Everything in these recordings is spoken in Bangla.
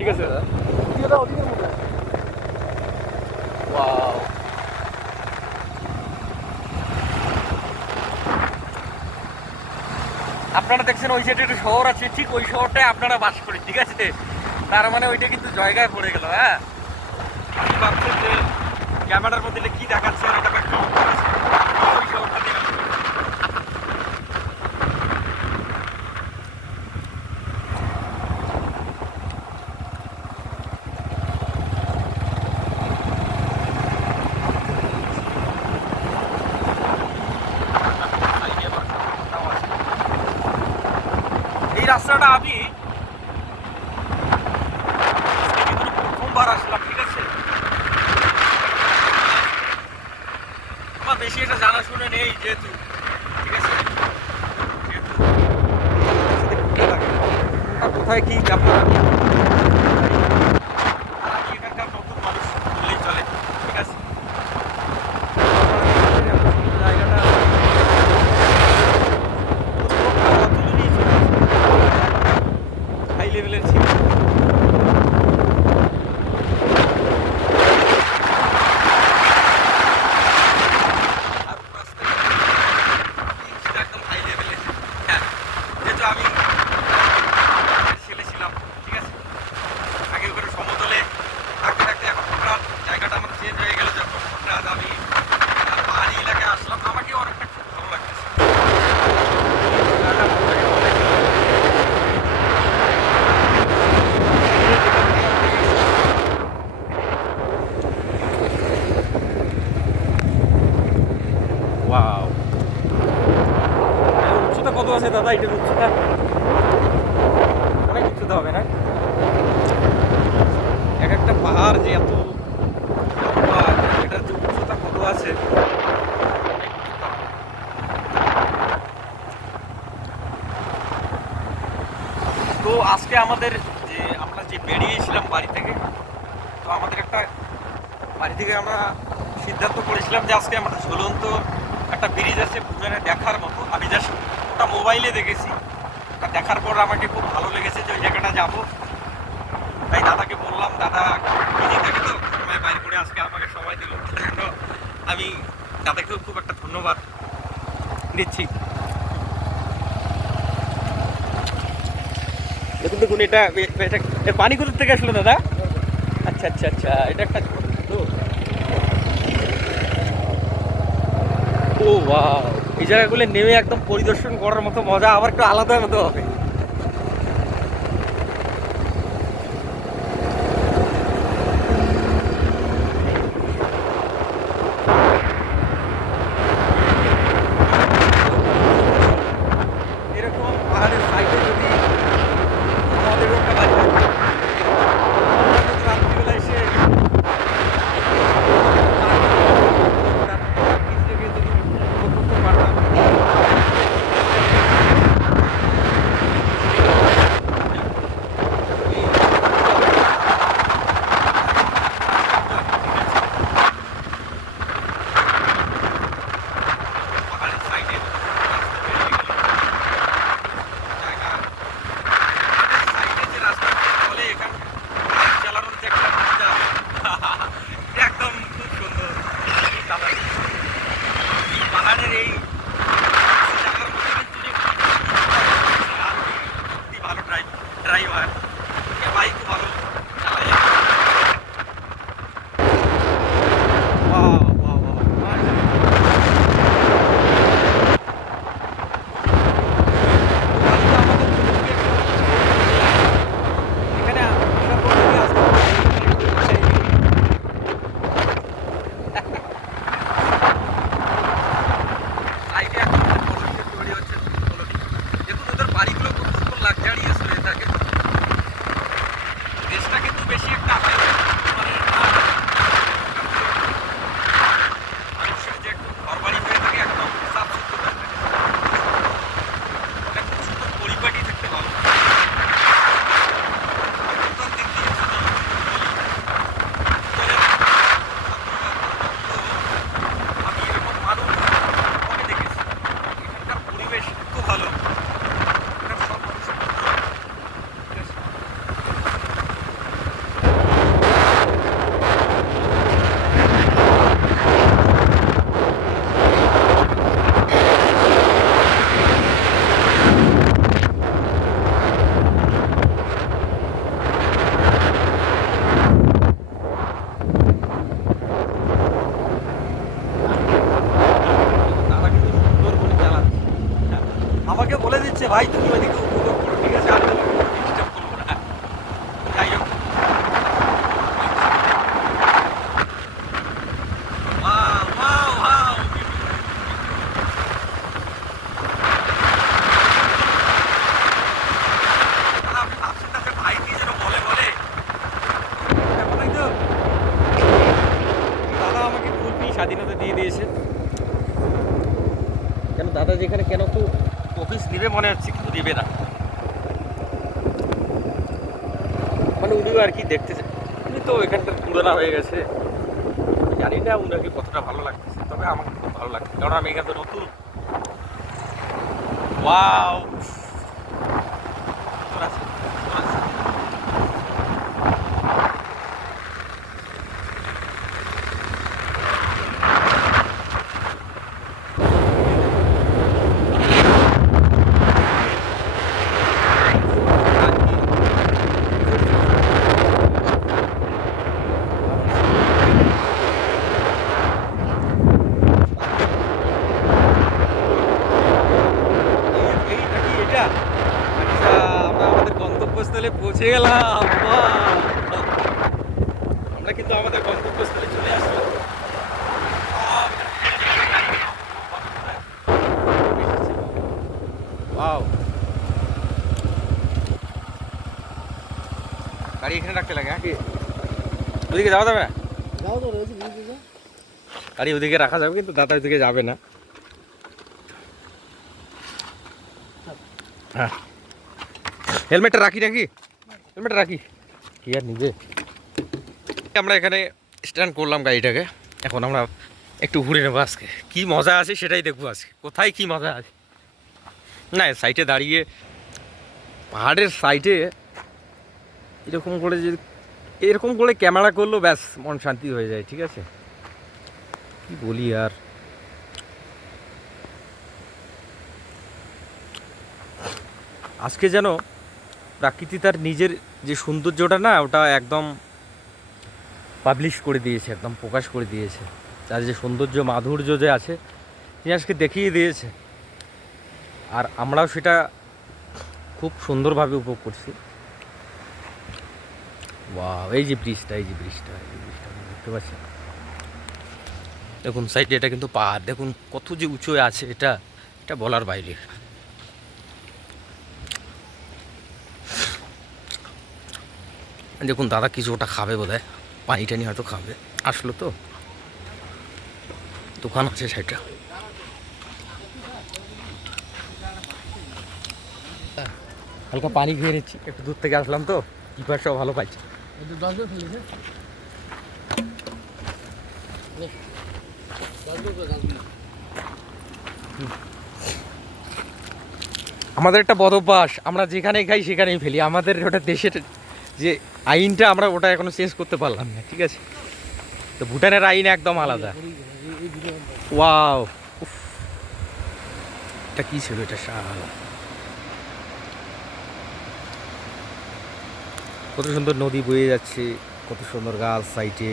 ঠিক আছে দাদা, ভিডিওটা ওদিকের মধ্যে। ওয়াও, আপনারা দেখছেন ওই সাইডে একটা শহর আছে, ঠিক ওই শহরটায় আপনারা বাস করেন, ঠিক আছে। তার মানে ওইটা কিন্তু জায়গায় পড়ে গেল। হ্যাঁ, আপনি ভাবছেন যে ক্যামেরার মধ্যে কি দেখাচ্ছে আর এটা একটা অন্তর আছে, ওই শহরটা দিয়ে আমি করি। এই রাস্তাটা আমি প্রথমবার আসলাম, ঠিক আছে। আমার বেশি এটা জানাশুনে নেই যেহেতু, ঠিক আছে। যেহেতু কোথায় কি ব্যাপার আমি এখানকার নতুন মানুষ বললেই চলে, ঠিক আছে। জায়গাটা হাই লেভেলের ছিল। একদম হাই লেভেলের, হ্যাঁ। যেহেতু আমি ছেলে ছিলাম, ঠিক আছে। আগে ওখানে সমতলে থাকতে থাকতে এখন হঠাৎ জায়গাটা আমার চেঞ্জ হয়ে গেল, যখন হঠাৎ আমি পাহাড়ি এলাকায় আসলাম, আমাকে অনেকটা খুব ভালো লাগতেছে। ওয়াও, উচ্চতা কত আছে দাদা? এটার উচ্চতা অনেক উচ্চতা হবে না? এক একটা পাহাড় যে এত লম্বা, এটার যে উচ্চতা কত আছে। তো আজকে আমাদের যে আমরা যে বেরিয়েছিলাম বাড়ি থেকে, তো আমাদের একটা বাড়ি থেকে আমরা সিদ্ধান্ত করেছিলাম যে আজকে আমরা ঝুলন্ত একটা ব্রিজ আছে ভুটানে দেখার মতো। আমি জাস্ট ওটা মোবাইলে দেখেছি, ওটা দেখার পর আমাকে খুব ভালো লেগেছে যে ওই জায়গাটা যাবো। তাই দাদাকে বললাম, দাদা বিজি থাকে তো সময় বাইরে করে আজকে আমাকে সময় দিল, তো আমি দাদাকেও খুব একটা ধন্যবাদ দিচ্ছি। দেখুন দেখুন, এটা এটা এর পানি কোথা থেকে আসলো দাদা? আচ্ছা আচ্ছা আচ্ছা, এটা একটা তো। ও ওয়াও, এই জায়গাগুলো নেমে একদম পরিদর্শন করার মতো মজা আবার একটু আলাদা মতো হবে। এরকম পাহাড়ের সাইডে যদি আমাদেরও একটা বাড়ি থাকতো, আমরা যদি রাত্রিবেলা এসে যদি উপভোগ করতে পারতাম। ভাই তুমি ওদিকে উপভোগ করো, ঠিক আছে? আমি তোমাকে ডিস্টার্ব করবো না। যাই হোক, ওয়াও ওয়াও ওয়াও, আপনি ভাবছেন তাতে ভাই কি যেন বলে বলে, এমন নয় তো? দাদা আমাকে ফুলফি স্বাধীনতা দিয়ে দিয়েছে। কেন দাদা যেখানে কেন তো অফিস নেবে মনে হচ্ছে, কিন্তু দেবে না, মানে উনিও আর কি দেখতে চায়। উনি তো এখানকার পুরোনা হয়ে গেছে, জানি না উনাকে কতটা ভালো লাগতেছে, তবে আমাকে খুব ভালো লাগছে, কারণ আমি এখানে তো নতুন। ওয়াও, সুন্দর আছে, সুন্দর আছে। আর কি? এইটা কি এটা? আচ্ছা, আমরা আমাদের গন্তব্যস্থলে পৌঁছে গেলাম। বাহ! আমরা কিন্তু আমাদের গন্তব্যস্থলে চলে আসলাম। ওয়াও, গাড়ি এখানে রাখতে লাগে, হ্যাঁ কি? ওদিকে যাওয়া যাবে না? গাড়ি ওদিকে রাখা যাবে, কিন্তু দাদা ওদিকে যাবে না। হ্যাঁ, হেলমেটটা রাখি নাকি? হেলমেটটা রাখি, কি আর নিজে। আমরা এখানে স্ট্যান্ড করলাম গাড়িটাকে, এখন আমরা একটু ঘুরে নেবো। আজকে কি মজা আছে সেটাই দেখবো, আজকে কোথায় কি মজা আছে। না, সাইডে দাঁড়িয়ে পাহাড়ের সাইডে এরকম করে যদি এরকম করে ক্যামেরা করলেও ব্যাস মন শান্তি হয়ে যায়, ঠিক আছে? কি বলি আর, আজকে যেন প্রাকৃতি তার নিজের যে সৌন্দর্যটা না, ওটা একদম পাবলিশ করে দিয়েছে, একদম প্রকাশ করে দিয়েছে। তার যে সৌন্দর্য মাধুর্য যে আছে, তিনি আজকে দেখিয়ে দিয়েছে, আর আমরাও সেটা খুব সুন্দরভাবে উপভোগ করছি। ওয়াও, এই যে ব্রিজটা, এই যে ব্রিজটা, এই ব্রিজটা দেখতে পাচ্ছেন? দেখুন সাইডে, এটা কিন্তু পাহাড়, দেখুন কত যে উঁচু আছে, এটা এটা বলার বাইরে। দেখুন দাদা কিছু ওটা খাবে বোধ হয়, পানি টানি হয়তো খাবে, আসলো তো, দোকান আছে সেটা। হালকা পানি খেয়ে নিচ্ছি, একটু দূর থেকে আসলাম তো, পিপাসাও ভালো পাইছি। আমাদের একটা বদ অভ্যাস, আমরা যেখানেই খাই সেখানেই ফেলি। আমাদের ওটা দেশের যে আইনটা, আমরা ওটা এখনো চেঞ্জ করতে পারলাম না, ঠিক আছে? তো ভুটানের আইন একদম আলাদা। ওয়াও, উফ, এটা কি ছিল? এটা শাল, কত সুন্দর নদী বয়ে যাচ্ছে, কত সুন্দর গাছ সাইডে,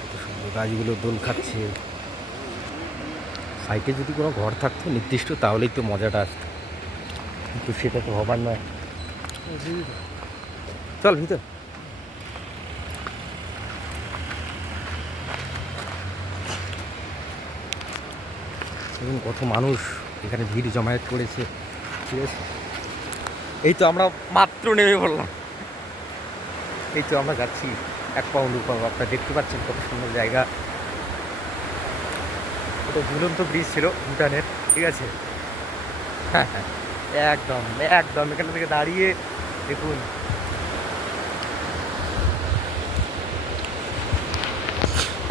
কত সুন্দর গাছগুলো দোল খাচ্ছে। সাইডে যদি কোনো ঘর থাকতো নির্দিষ্ট, তাহলেই তো মজাটা আসতো, কিন্তু সেটা তো হবার নয়। চল ভিতর। দেখুন কত মানুষ এখানে ভিড় জমায়েত করেছে, ঠিক আছে? এই তো আমরা মাত্র নেমে পড়লাম, এই তো আমরা যাচ্ছি এক পাউন্ড উপর। আপনারা দেখতে পাচ্ছেন কত সুন্দর জায়গা। ওটা ঝুলন্ত ব্রিজ ছিল ভুটানের, ঠিক আছে? হ্যাঁ হ্যাঁ, একদম একদম এখান থেকে দাঁড়িয়ে দেখুন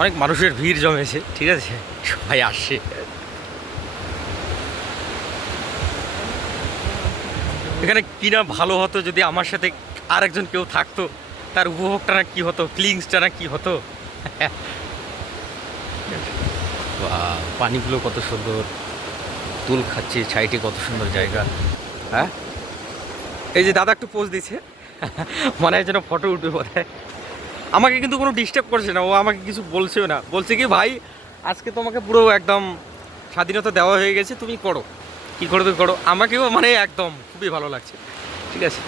অনেক মানুষের ভিড় জমেছে, ঠিক আছে? সবাই আসছে। এখানে কিনা ভালো হতো যদি আমার সাথে আরেকজন কেউ থাকতো, তার উপভোগটা না কি হতো, ফিলিংসটা না কি হতো। বাহ, পানিগুলো কত সুন্দর, তুল খাচ্ছে সাইডে, কত সুন্দর জায়গা। হ্যাঁ, এই যে দাদা একটু পোজ দিচ্ছে, মনে হয় যেন ফটো উঠবে বোধ হয়। আমাকে কিন্তু কোনো ডিস্টার্ব করছে না, ও আমাকে কিছু বলছেও না, বলছে কি ভাই আজকে তোমাকে পুরো একদম স্বাধীনতা দেওয়া হয়ে গেছে, তুমি করো। কী করবে করো, আমাকেও মানে একদম খুবই ভালো লাগছে। ঠিক আছে।